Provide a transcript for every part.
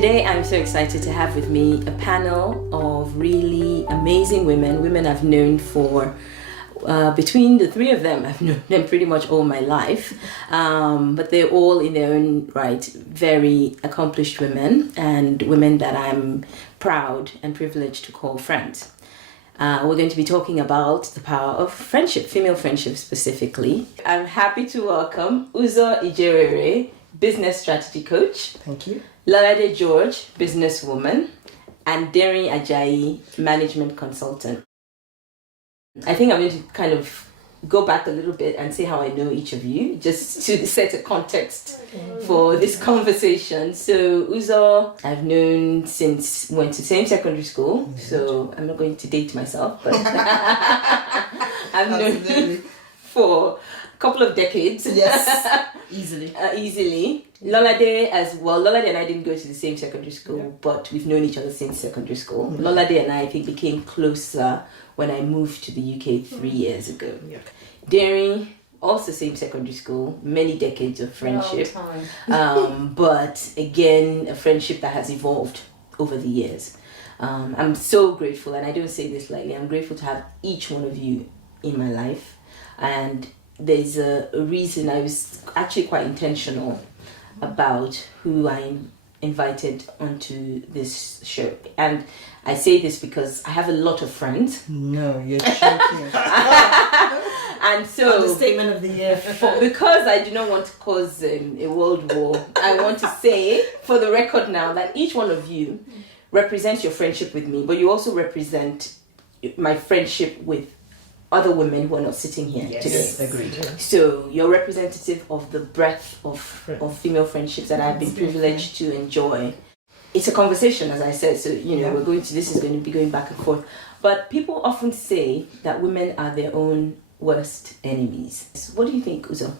Today I'm so excited to have with me a panel of really amazing women I've known for between the three of them, I've known them pretty much all my life, but they're all in their own right very accomplished women, and women that I'm proud and privileged to call friends. We're going to be talking about the power of friendship, female friendship specifically. I'm happy to welcome Uzo Ijerere, business strategy coach. Thank you. Lolade George, businesswoman, and Derin Ajayi, management consultant. I think I'm going to kind of go back a little bit and say how I know each of you, just to set a context for this conversation. So Uzo, I've known since went to same secondary school, so I'm not going to date myself, but I've known for a couple of decades. Yes, easily. Easily. Lolade as well. Lolade and I didn't go to the same secondary school, but we've known each other since secondary school. Lolade and I think became closer when I moved to the UK 3 years ago. Derin, also same secondary school, many decades of friendship. But again, a friendship that has evolved over the years. I'm so grateful, and I don't say this lightly, I'm grateful to have each one of you in my life. And there's a reason I was actually quite intentional about who I invited onto this show. And I say this because I have a lot of friends. No, you're joking. And so the statement of the year. Because I do not want to cause a world war, I want to say for the record now that each one of you represents your friendship with me, but you also represent my friendship with other women who are not sitting here today. Yes, agreed. So you're representative of the breadth of female friendships that I've been privileged to enjoy. It's a conversation, as I said, so this is going to be going back and forth. But people often say that women are their own worst enemies. What do you think, Uzo?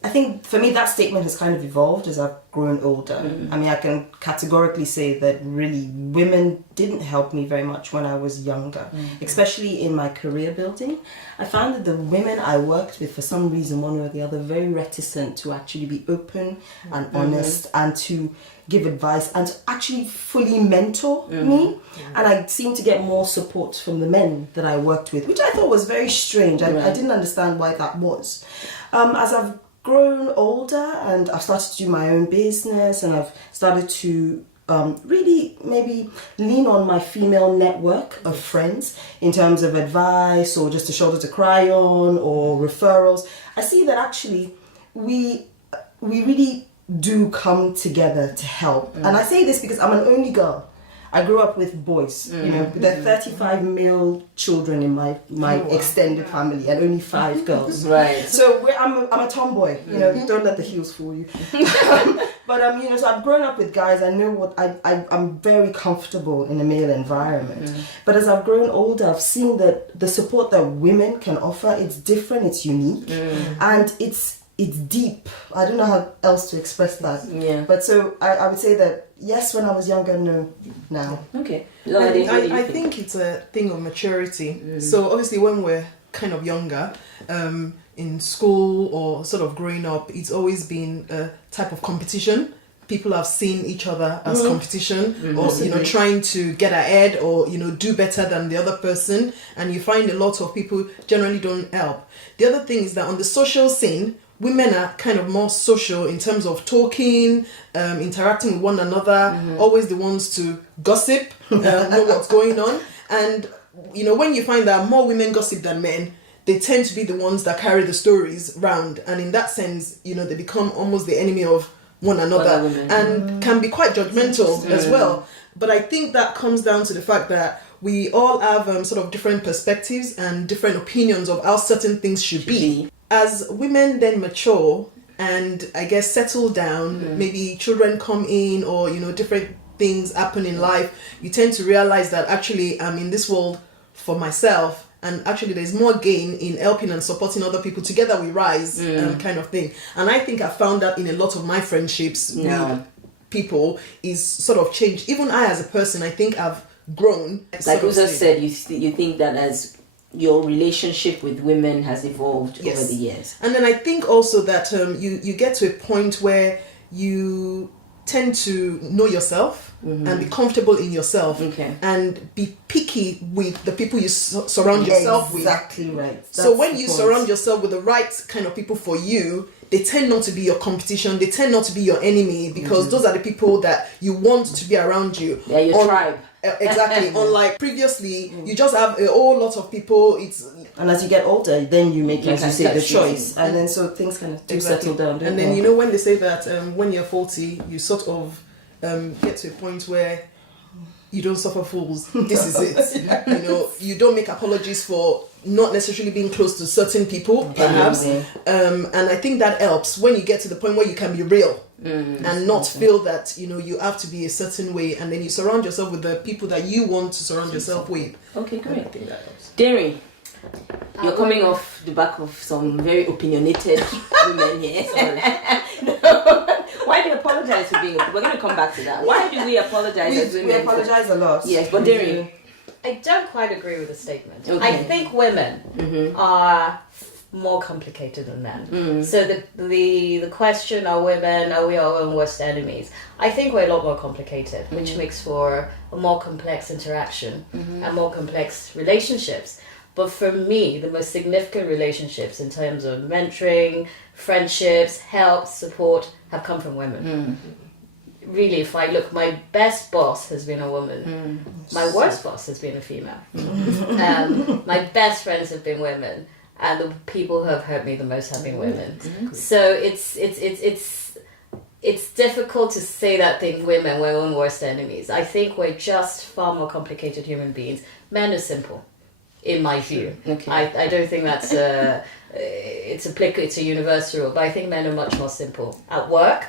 I think for me that statement has kind of evolved as I've grown older. I mean, I can categorically say that really women didn't help me very much when I was younger, especially in my career building. I found that the women I worked with, for some reason, one way or the other, very reticent to actually be open and honest and to give advice and to actually fully mentor me. And I seemed to get more support from the men that I worked with, which I thought was very strange. I didn't understand why that was. As I've grown older and I've started to do my own business, and I've started to really maybe lean on my female network of friends in terms of advice or just a shoulder to cry on or referrals, I see that actually we really do come together to help. And I say this because I'm an only girl. I grew up with boys, there are 35 male children in my extended family and only 5 girls. Right. So I'm a tomboy, don't let the heels fool you. But so I've grown up with guys. I know what I'm very comfortable in a male environment. But as I've grown older, I've seen that the support that women can offer, it's different, it's unique, and it's deep. I don't know how else to express that. Yeah. But so I would say that yes, when I was younger, no, now. Okay. I think it's a thing of maturity. So obviously when we're kind of younger, in school or sort of growing up, it's always been a type of competition. People have seen each other as competition, or trying to get ahead or do better than the other person, and you find a lot of people generally don't help. The other thing is that on the social scene, women are kind of more social in terms of talking, interacting with one another, always the ones to gossip, know what's going on. And, when you find that more women gossip than men, they tend to be the ones that carry the stories round. And in that sense, they become almost the enemy of one another and can be quite judgmental as well. But I think that comes down to the fact that we all have sort of different perspectives and different opinions of how certain things should be. As women then mature and I guess settle down, maybe children come in or, different things happen in life, you tend to realize that actually I'm in this world for myself, and actually there's more gain in helping and supporting other people. Together we rise, kind of thing. And I think I found that in a lot of my friendships with people is sort of changed. Even I as a person, I think I've grown. Like Uzo said, you think that as your relationship with women has evolved over the years. And then I think also that you get to a point where you tend to know yourself and be comfortable in yourself, and be picky with the people you surround yourself with. Exactly right. So when you surround yourself with the right kind of people for you, they tend not to be your competition. They tend not to be your enemy, because those are the people that you want to be around you. Yeah, your tribe. Exactly. Unlike previously, you just have a whole lot of people. And as you get older, then you make, as you say, the choice, choosing. and then so things kind of do settle down. And then when they say that when you're 40, you sort of get to a point where you don't suffer fools. This is it. You don't make apologies for not necessarily being close to certain people, perhaps. And I think that helps when you get to the point where you can be real and not feel that you have to be a certain way, and then you surround yourself with the people that you want to surround yourself with. Okay, great. I think that helps. Derry, you're coming off the back of some very opinionated women here. No. Why do you apologize for being? We're going to come back to that. Why do we apologize as women? We apologize a lot. Yes, but Derry, I don't quite agree with the statement. Okay. I think women are more complicated than men. So the question, are we our own worst enemies? I think we're a lot more complicated, which makes for a more complex interaction and more complex relationships. But for me, the most significant relationships in terms of mentoring, friendships, help, support have come from women. Really, if I look, my best boss has been a woman. My worst boss has been a female. My best friends have been women, and the people who have hurt me the most have been women. So it's difficult to say that women were our own worst enemies. I think we're just far more complicated human beings. Men are simple, in my view. Okay. I don't think that's it's applicable. It's a universal rule, but I think men are much more simple. At work,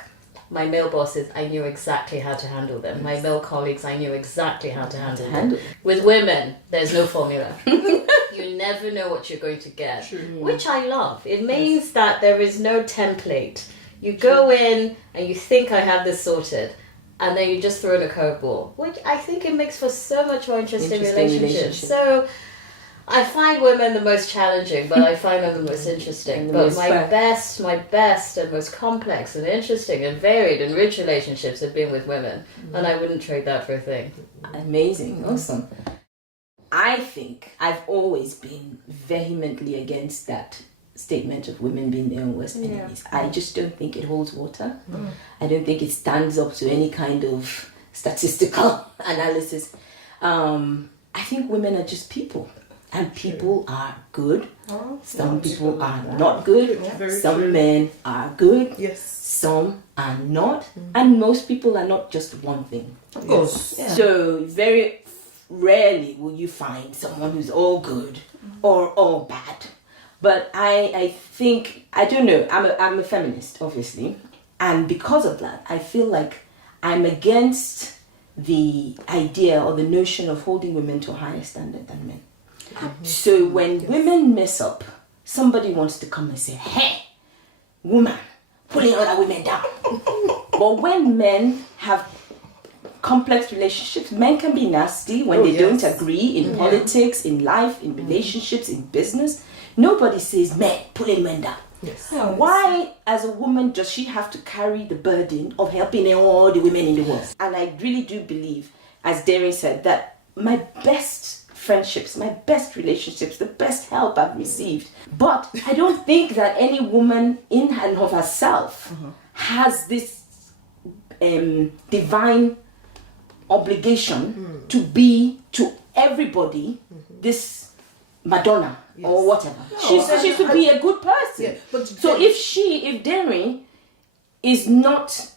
my male bosses, I knew exactly how to handle them. My male colleagues, I knew exactly how to handle them. With women, there's no formula. You never know what you're going to get, which I love. It means that there is no template. You go in and you think I have this sorted, and then you just throw in a curveball, which I think it makes for so much more interesting relationships. So I find women the most challenging, but I find them the most interesting. But my best and most complex and interesting and varied and rich relationships have been with women. And I wouldn't trade that for a thing. Amazing. Awesome. I think I've always been vehemently against that statement of women being their own worst enemies. I just don't think it holds water. I don't think it stands up to any kind of statistical analysis. I think women are just people. And people are good. Some people are not good. Some men are good. Yes. Some are not. And most people are not just one thing. Of course. Yeah. So very rarely will you find someone who's all good or all bad. But I think, I don't know, I'm a feminist, obviously. And because of that, I feel like I'm against the idea or the notion of holding women to a higher standard than men. So when women mess up, somebody wants to come and say, hey, woman, pulling other women down. But when men have complex relationships, men can be nasty when they don't agree in politics, in life, in relationships, in business. Nobody says, men, pulling men down. Yes. Why, as a woman, does she have to carry the burden of helping all the women in the world? And I really do believe, as Derry said, that my best friendships, my best relationships, the best help I've received. But I don't think that any woman in and of herself has this divine obligation to be to everybody this Madonna or whatever. She's to be a good person. Yeah, but so if Derry is not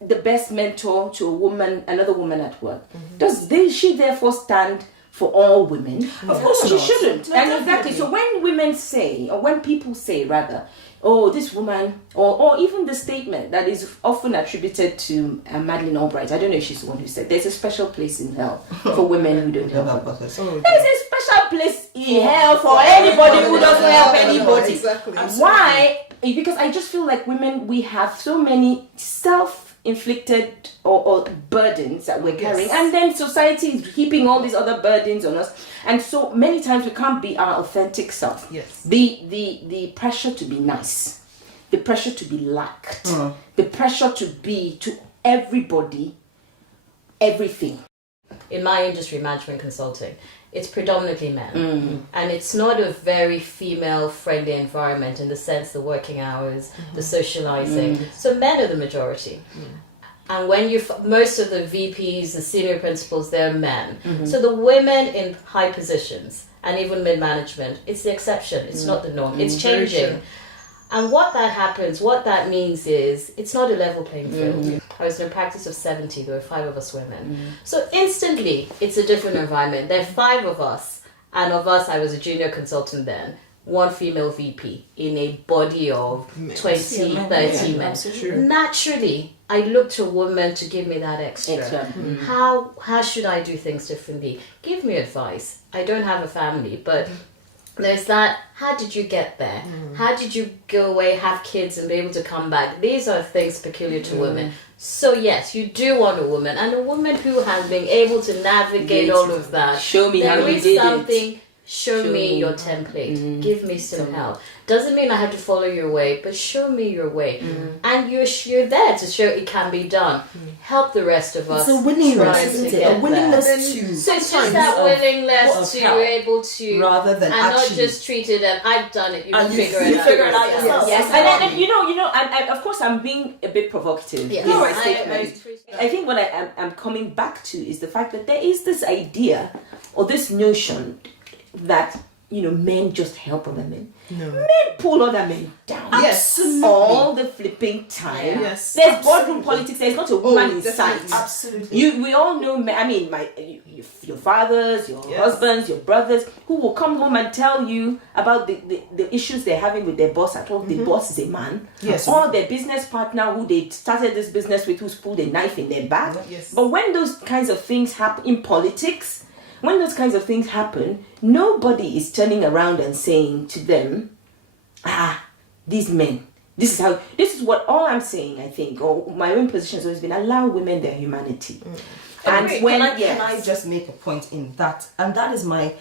the best mentor to a woman, another woman at work, does she therefore stand for all women? Of course she not. shouldn't. No, And exactly. So when women say, or when people say rather, oh, this woman, or even the statement that is often attributed to Madeleine Albright, I don't know if she's the one who said, there's a special place in hell for women who don't help others. There's a special place in hell for anybody who doesn't help anybody. Exactly. Why? Because I just feel like women, we have so many self-inflicted or burdens that we're carrying, and then society is heaping all these other burdens on us, and so many times we can't be our authentic self. Yes. The pressure to be nice, the pressure to be liked, the pressure to everybody, everything. In my industry, management consulting, it's predominantly men. And it's not a very female-friendly environment in the sense the working hours, the socializing. So men are the majority. And when most of the VPs, the senior principals, they're men. So the women in high positions and even mid-management, it's the exception. It's not the norm. It's changing. And what that means is it's not a level playing field. I was in a practice of 70, there were 5 of us women. So instantly, it's a different environment. There are 5 of us, and of us, I was a junior consultant then, 1 female VP in a body of 20, 30 men. Naturally, I looked to a woman to give me that extra. How should I do things differently? Give me advice. I don't have a family, but there's that, how did you get there? How did you go away, have kids and be able to come back? These are things peculiar to women. So yes, you do want a woman, and a woman who has been able to navigate all of that. Show me how you did it. Show me your template. Give me some help. Doesn't mean I have to follow your way, but show me your way. And you're there to show it can be done. Help the rest of us. It's a willingness, isn't it? A willingness to. So it's just that willingness to be able to, rather than and actually, not just treat it as I've done it. You and figure you it figure out. it out yourself. Yes, and then, you know, I, of course, I'm being a bit provocative. Yes. in my statement. I think what I'm coming back to is the fact that there is this idea or this notion that, you know, men just help other men. No. Men pull other men down. Yes. All the flipping time. Yes. There's boardroom politics. There's not a woman in definitely. sight. Absolutely. We all know. I mean, your fathers, your husbands, your brothers, who will come home and tell you about the issues they're having with their boss at all. The boss is a man. Yes. Or their business partner who they started this business with, who's pulled a knife in their back. Yes. But when those kinds of things happen in politics, when those kinds of things happen, nobody is turning around and saying to them, these men, this is what all I'm saying, I think, or my own position has always been, allow women their humanity. And can I just make a point in that? And that is my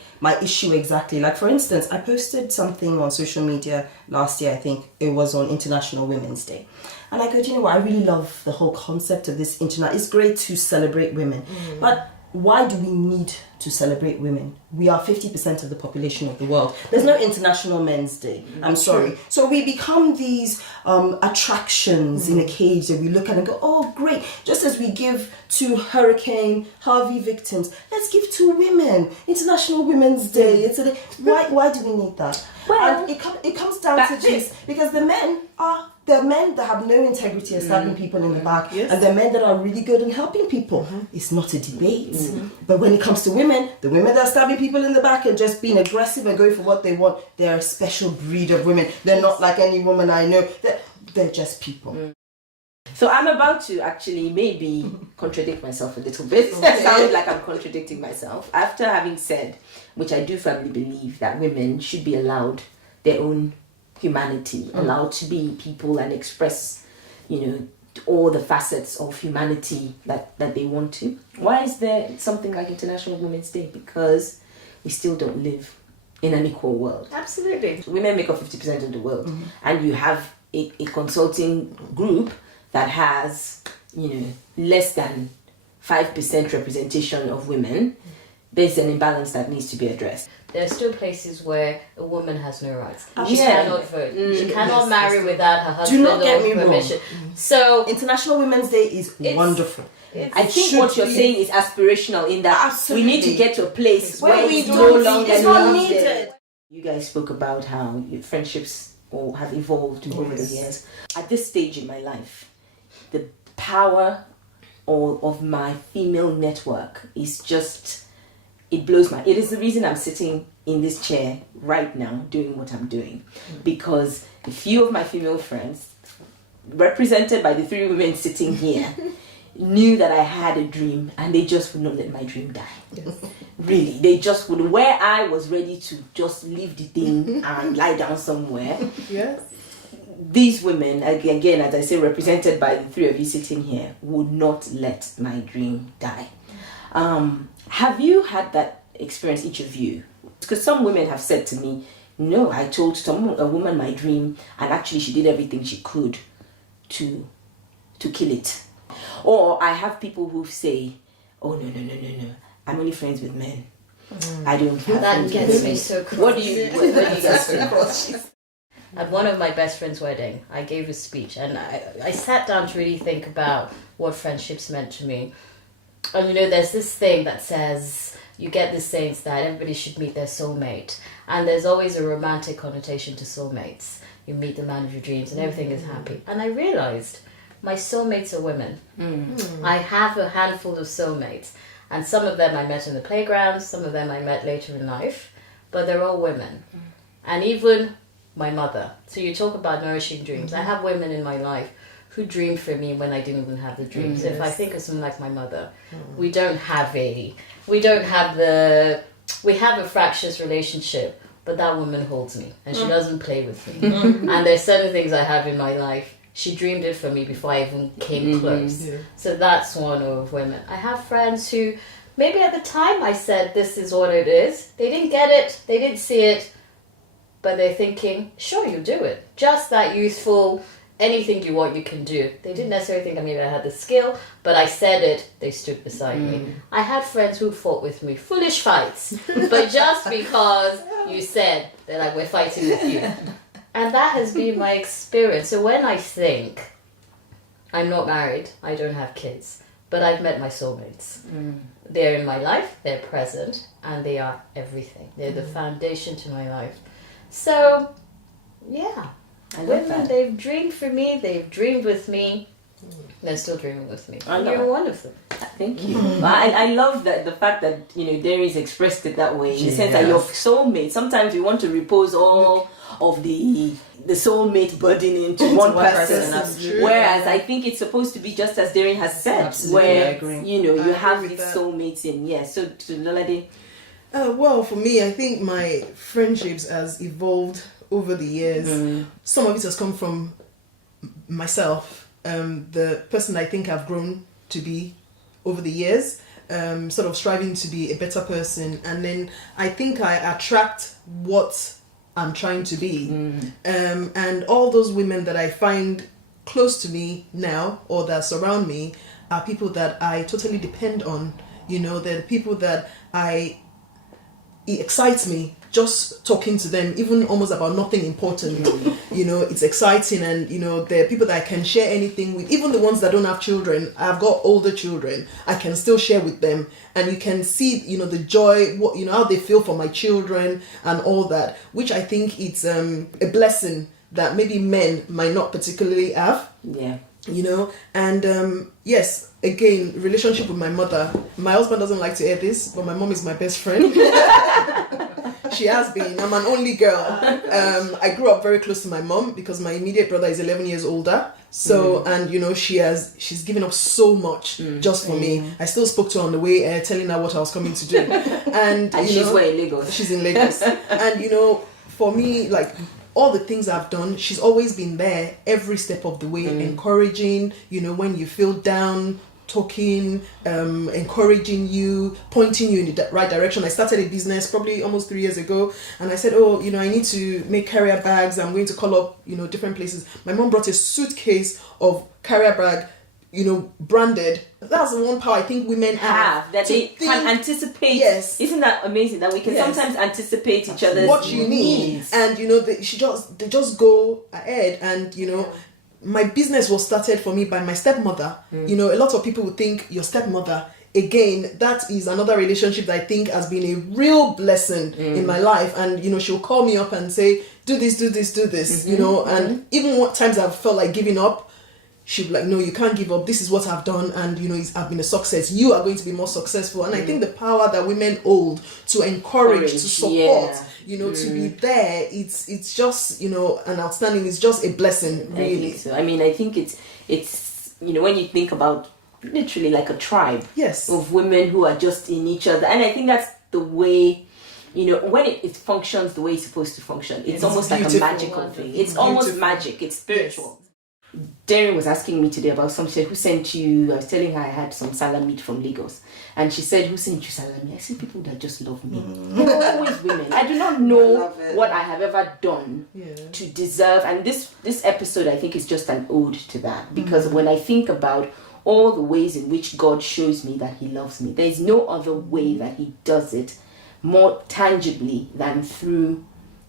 issue exactly. Like, for instance, I posted something on social media last year, I think it was on International Women's Day. And I go, you know what, I really love the whole concept of this it's great to celebrate women. But why do we need to celebrate women? We are 50% of the population of the world. There's no International Men's Day. I'm sorry. So we become these attractions in a cage that we look at and go, oh, great. Just as we give to Hurricane Harvey victims, let's give to women. International Women's Day. It's a day. Why do we need that? Well, and it comes down to this, because the men that have no integrity and stabbing people in the back, and the men that are really good in helping people. It's not a debate. But when it comes to women, the women that are stabbing people in the back and just being aggressive and going for what they want, they're a special breed of women. They're not like any woman I know. They're just people. So I'm about to actually maybe contradict myself a little bit. It sounds like I'm contradicting myself. After having said, which I do firmly believe, that women should be allowed their own humanity, allowed to be people and express, you know, all the facets of humanity that they want to. Why is there something like International Women's Day? Because we still don't live in an equal world. Absolutely. Women make up 50% of the world, and you have a consulting group that has, you know, less than 5% representation of women. There's an imbalance that needs to be addressed. There are still places where a woman has no rights. She cannot vote. She cannot marry without her husband or permission. So International Women's Day is wonderful. I think what you're saying is aspirational, in that we need to get to a place where we no longer need it. You guys spoke about how your friendships have evolved over the years. At this stage in my life, the power of my female network is just, it blows my... It is the reason I'm sitting in this chair right now doing what I'm doing. Because a few of my female friends, represented by the 3 women sitting here, knew that I had a dream, and they just would not let my dream die. Really, they just would. Where I was ready to just leave the thing and lie down somewhere. Yes. These women, again, as I say, represented by the 3 of you sitting here, would not let my dream die. Have you had that experience, each of you? Because some women have said to me, no, I told a woman my dream, and actually she did everything she could to kill it. Or I have people who say, oh, no, I'm only friends with men. I don't have That friends gets with me men. so cross. What do you guys think? At one of my best friend's wedding, I gave a speech, and I sat down to really think about what friendships meant to me. And you know, there's this thing that says, you get this saying that everybody should meet their soulmate. And there's always a romantic connotation to soulmates. You meet the man of your dreams and everything is happy. And I realized my soulmates are women. I have a handful of soulmates. And some of them I met in the playground, some of them I met later in life. But they're all women. And even my mother. So you talk about nourishing dreams. I have women in my life who dreamed for me when I didn't even have the dreams. If I think of someone like my mother, we have a fractious relationship, but that woman holds me and she doesn't play with me. And there's certain things I have in my life, she dreamed it for me before I even came close. So that's one of women. I have friends who maybe at the time I said this is what it is. They didn't get it, they didn't see it, but they're thinking, sure, you do it. Just that youthful, anything you want, you can do. They didn't necessarily think maybe I had the skill, but I said it, they stood beside me. I had friends who fought with me, foolish fights, but just because you said, they're like, we're fighting with you. And that has been my experience. So when I think, I'm not married, I don't have kids, but I've met my soulmates. They're in my life, they're present, and they are everything. They're the foundation to my life. So, yeah. I love Women, that. they've dreamed for me, they've dreamed with me, they're still dreaming with me. I know. You're one of them. Thank you. I love that the fact that Darius expressed it that way in the sense that your soulmate. Sometimes we want to repose all of the soulmate burden into one person. Absolutely. Whereas I think it's supposed to be just as Darian has said, Absolutely, where I agree. you have with these that. soulmates in. Yeah. So to Lolade. Well, for me, I think my friendships has evolved over the years. Some of it has come from myself, the person I think I've grown to be over the years, sort of striving to be a better person. And then I think I attract what I'm trying to be. And all those women that I find close to me now or that surround me are people that I totally depend on. They're the people that it excites me just talking to them, even almost about nothing important. It's exciting, and they're people that I can share anything with, even the ones that don't have children. I've got older children, I can still share with them, and you can see the joy, how they feel for my children and all that, which I think it's a blessing that maybe men might not particularly have. And yes, again, relationship with my mother. My husband doesn't like to hear this, but my mom is my best friend. She has been. I'm an only girl. I grew up very close to my mom because my immediate brother is 11 years older. So, and she's given up so much just for me. I still spoke to her on the way, telling her what I was coming to do. And she's where in Lagos? She's in Lagos. And for me, like, all the things I've done, she's always been there every step of the way, encouraging, when you feel down, talking, encouraging you, pointing you in the right direction. I started a business probably almost 3 years ago, and I said, I need to make carrier bags. I'm going to call up, different places. My mom brought a suitcase of carrier bag, branded. That's the one power I think women have that they can anticipate. Yes. Isn't that amazing that we can sometimes anticipate each other's what you need, and they just go ahead, and my business was started for me by my stepmother. A lot of people would think your stepmother. Again, that is another relationship that I think has been a real blessing in my life. And she'll call me up and say, do this, and even what times I've felt like giving up, she'll be like, no, you can't give up. This is what I've done, and I've been a success. You are going to be more successful. And I think the power that women hold to encourage, to support, to be there, it's just an outstanding. It's just a blessing, really. I think so. I think it's when you think about literally like a tribe of women who are just in each other, and I think that's the way. When it functions the way it's supposed to function, it's almost beautiful. Like a magical thing. It's almost magic. It's spiritual. Darren was asking me today about something. Who sent you? I was telling her I had some salami from Lagos, and she said, "Who sent you salami?" I said, "People that just love me. They're always women. I do not know what I have ever done to deserve." And this episode, I think, is just an ode to that, because when I think about all the ways in which God shows me that he loves me. There is no other way that he does it more tangibly than through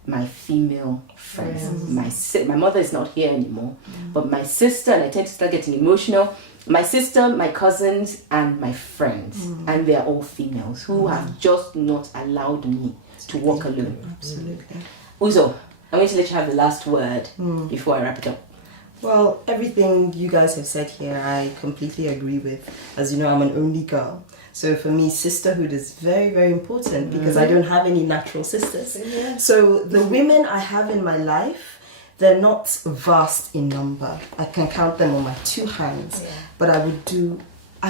my female friends. My mother is not here anymore, but my sister, and I tend to start getting emotional, my sister, my cousins, and my friends, and they're all females who have just not allowed me to walk alone. Absolutely. Uzo, I'm going to let you have the last word before I wrap it up. Well, everything you guys have said here, I completely agree with. As you know, I'm an only girl. So for me, sisterhood is very, very important because I don't have any natural sisters. So the women I have in my life, they're not vast in number. I can count them on my two hands, but I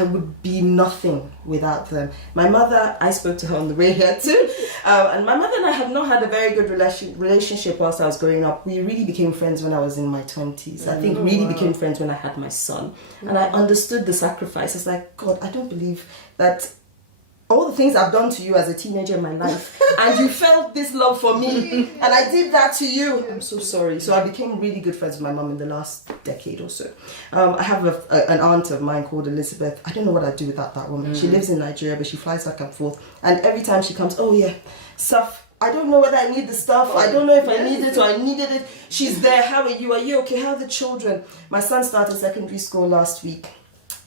would be nothing without them. My mother, I spoke to her on the way here too, and my mother and I have not had a very good relationship whilst I was growing up. We really became friends when I was in my 20s. I think became friends when I had my son. And I understood the sacrifice. It's like, God, I don't believe that all the things I've done to you as a teenager in my life, and you felt this love for me, and I did that to you. I'm so sorry. So I became really good friends with my mum in the last decade or so. I have an aunt of mine called Elizabeth. I don't know what I'd do without that woman. She lives in Nigeria, but she flies back and forth. And every time she comes, oh yeah, stuff. I don't know whether I need the stuff. I don't know if I need it or I needed it. She's there. How are you? Are you okay? How are the children? My son started secondary school last week.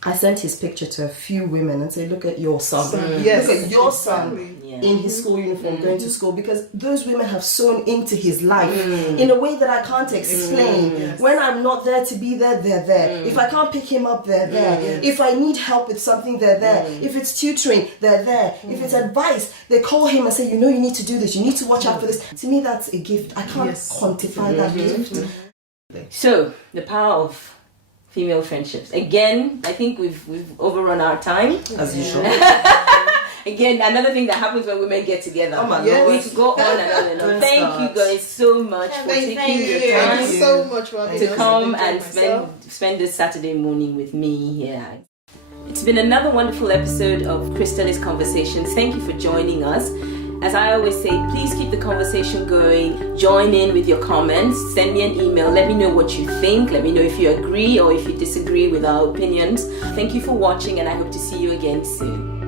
I sent his picture to a few women and say, look at your son. Yes, look at your son exactly. in his school uniform going to school, because those women have sewn into his life in a way that I can't explain. When I'm not there to be there, they're there. If I can't pick him up, they're there. If I need help with something, they're there. If it's tutoring, they're there. If it's advice, they call him and say, you know, you need to do this. You need to watch out for this. To me, that's a gift. I can't quantify that gift. So, the power of female friendships. Again, I think we've overrun our time. As usual. Again, another thing that happens when women get together. Oh my Lord. We could go on and on and on. Don't Thank start. you guys so much for taking your Thank time you so much for having to us. come I've and enjoyed myself. spend this Saturday morning with me here. It's been another wonderful episode of Chrystallis Conversations. Thank you for joining us. As I always say, please keep the conversation going. Join in with your comments. Send me an email. Let me know what you think. Let me know if you agree or if you disagree with our opinions. Thank you for watching, and I hope to see you again soon.